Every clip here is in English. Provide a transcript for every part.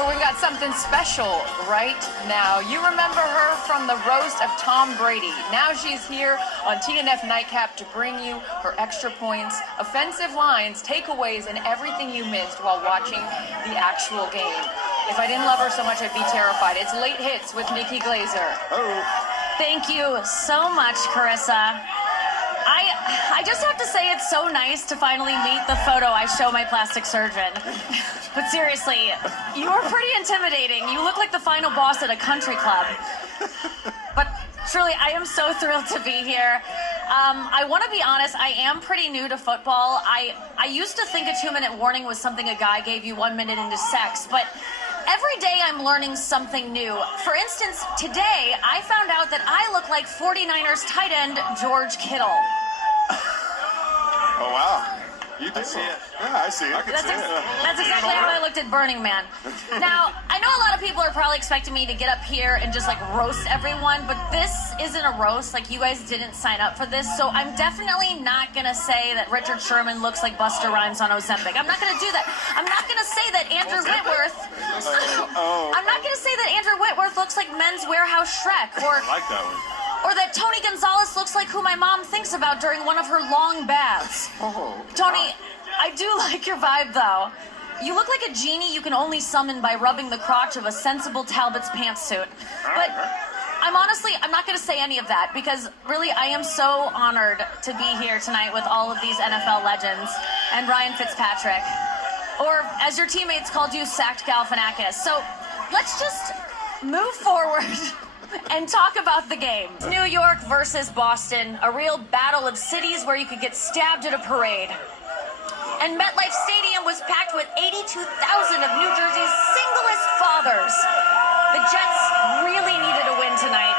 Well, we've got something special right now. You remember her from the roast of Tom Brady. Now she's here on TNF Nightcap to bring you her extra points, offensive lines, takeaways, and everything you missed while watching the actual game. If I didn't love her so much, I'd be terrified. It's Late Hits with Nikki Glaser. Oh. Thank you so much, Carissa. I just have to say it's so nice to finally meet the photo I show my plastic surgeon. But seriously, you are pretty intimidating. You look like the final boss at a country club. But truly, I am so thrilled to be here. I want to be honest, I am pretty new to football. I used to think a 2-minute warning was something a guy gave you 1 minute into sex, but every day I'm learning something new. For instance, today I found out that I look like 49ers tight end George Kittle. Oh, wow. You do see it. Yeah, I see it. That's exactly how I looked at Burning Man. Now, I know a lot of people are probably expecting me to get up here and just like roast everyone, but this isn't a roast. Like, you guys didn't sign up for this, so I'm definitely not gonna say that Richard Sherman looks like Busta Rhymes on Ozempic. I'm not gonna do that. I'm not gonna say that Andrew Whitworth. I'm not gonna say that Andrew Whitworth looks like Men's Warehouse Shrek, or I like that one. or that Tony Gonzalez looks like who my mom thinks about during one of her long baths. Oh, Tony, I do like your vibe, though. You look like a genie you can only summon by rubbing the crotch of a sensible Talbot's pantsuit. But I'm not going to say any of that, because really I am so honored to be here tonight with all of these NFL legends and Ryan Fitzpatrick. Or, as your teammates called you, Sacked Galifianakis. So let's just move forward and talk about the game. New York versus Boston, a real battle of cities where you could get stabbed at a parade. And MetLife Stadium was packed with 82,000 of New Jersey's singlest fathers. The Jets really needed a win tonight,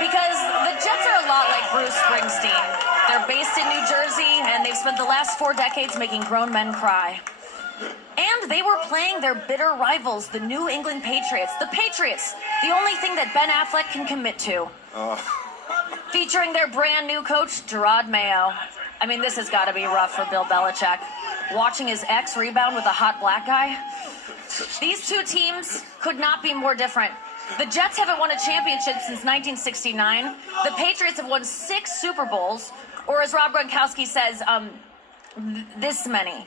because the Jets are a lot like Bruce Springsteen. They're based in New Jersey, and they've spent the last 4 decades making grown men cry. And they were playing their bitter rivals, the New England Patriots. The Patriots, the only thing that Ben Affleck can commit to. Featuring their brand new coach, Gerard Mayo. I mean, this has got to be rough for Bill Belichick. Watching his ex rebound with a hot black guy. These two teams could not be more different. The Jets haven't won a championship since 1969. The Patriots have won 6 Super Bowls, or as Rob Gronkowski says, this many.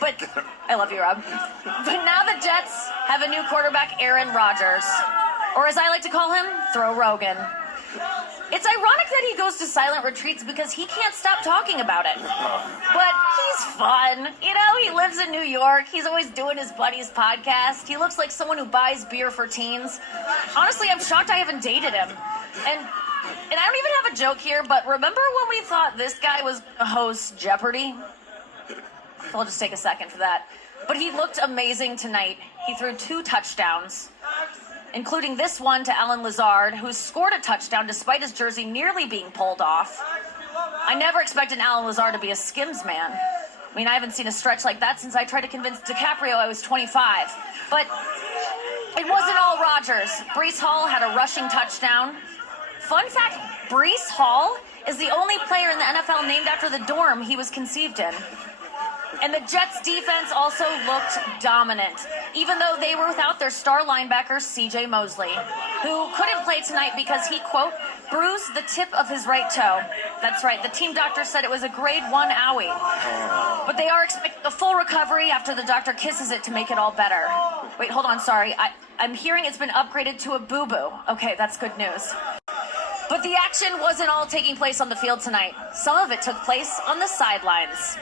But I love you, Rob. But now the Jets have a new quarterback, Aaron Rodgers. Or as I like to call him, Throw Rogan. It's ironic that he goes to silent retreats because he can't stop talking about it. But he's fun. You know, he lives in New York. He's always doing his buddy's podcast. He looks like someone who buys beer for teens. Honestly, I'm shocked I haven't dated him. And I don't even have a joke here, but remember when we thought this guy was a host Jeopardy? I'll just take a second for that. But he looked amazing tonight. He threw 2 touchdowns, including this one to Alan Lazard, who scored a touchdown despite his jersey nearly being pulled off. I never expected Alan Lazard to be a Skims man. I mean, I haven't seen a stretch like that since I tried to convince DiCaprio I was 25. But it wasn't all Rodgers. Breece Hall had a rushing touchdown. Fun fact, Breece Hall is the only player in the NFL named after the dorm he was conceived in. And the Jets' defense also looked dominant, even though they were without their star linebacker, C.J. Mosley, who couldn't play tonight because he, quote, bruised the tip of his right toe. That's right, the team doctor said it was a grade 1 owie. But they are expecting a full recovery after the doctor kisses it to make it all better. Wait, hold on, sorry. I'm hearing it's been upgraded to a boo-boo. Okay, that's good news. But the action wasn't all taking place on the field tonight. Some of it took place on the sidelines.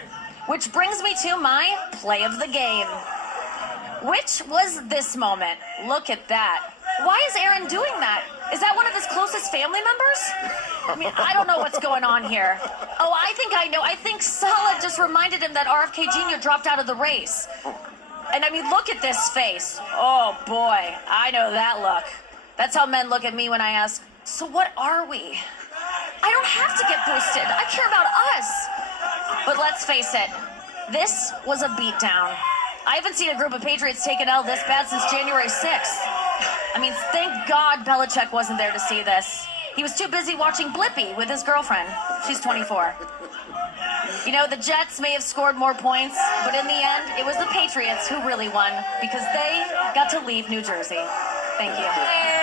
Which brings me to my play of the game, which was this moment. Look at that. Why is Aaron doing that? Is that one of his closest family members? I mean, I don't know what's going on here. Oh, I think I know. I think Saleh just reminded him that RFK Jr. dropped out of the race. And I mean, look at this face. Oh boy, I know that look. That's how men look at me when I ask, so what are we? I don't have to get boosted. I care about us. But let's face it, this was a beatdown. I haven't seen a group of Patriots take an L this bad since January 6th. I mean, thank God Belichick wasn't there to see this. He was too busy watching Blippi with his girlfriend. She's 24. You know, the Jets may have scored more points, but in the end, it was the Patriots who really won because they got to leave New Jersey. Thank you.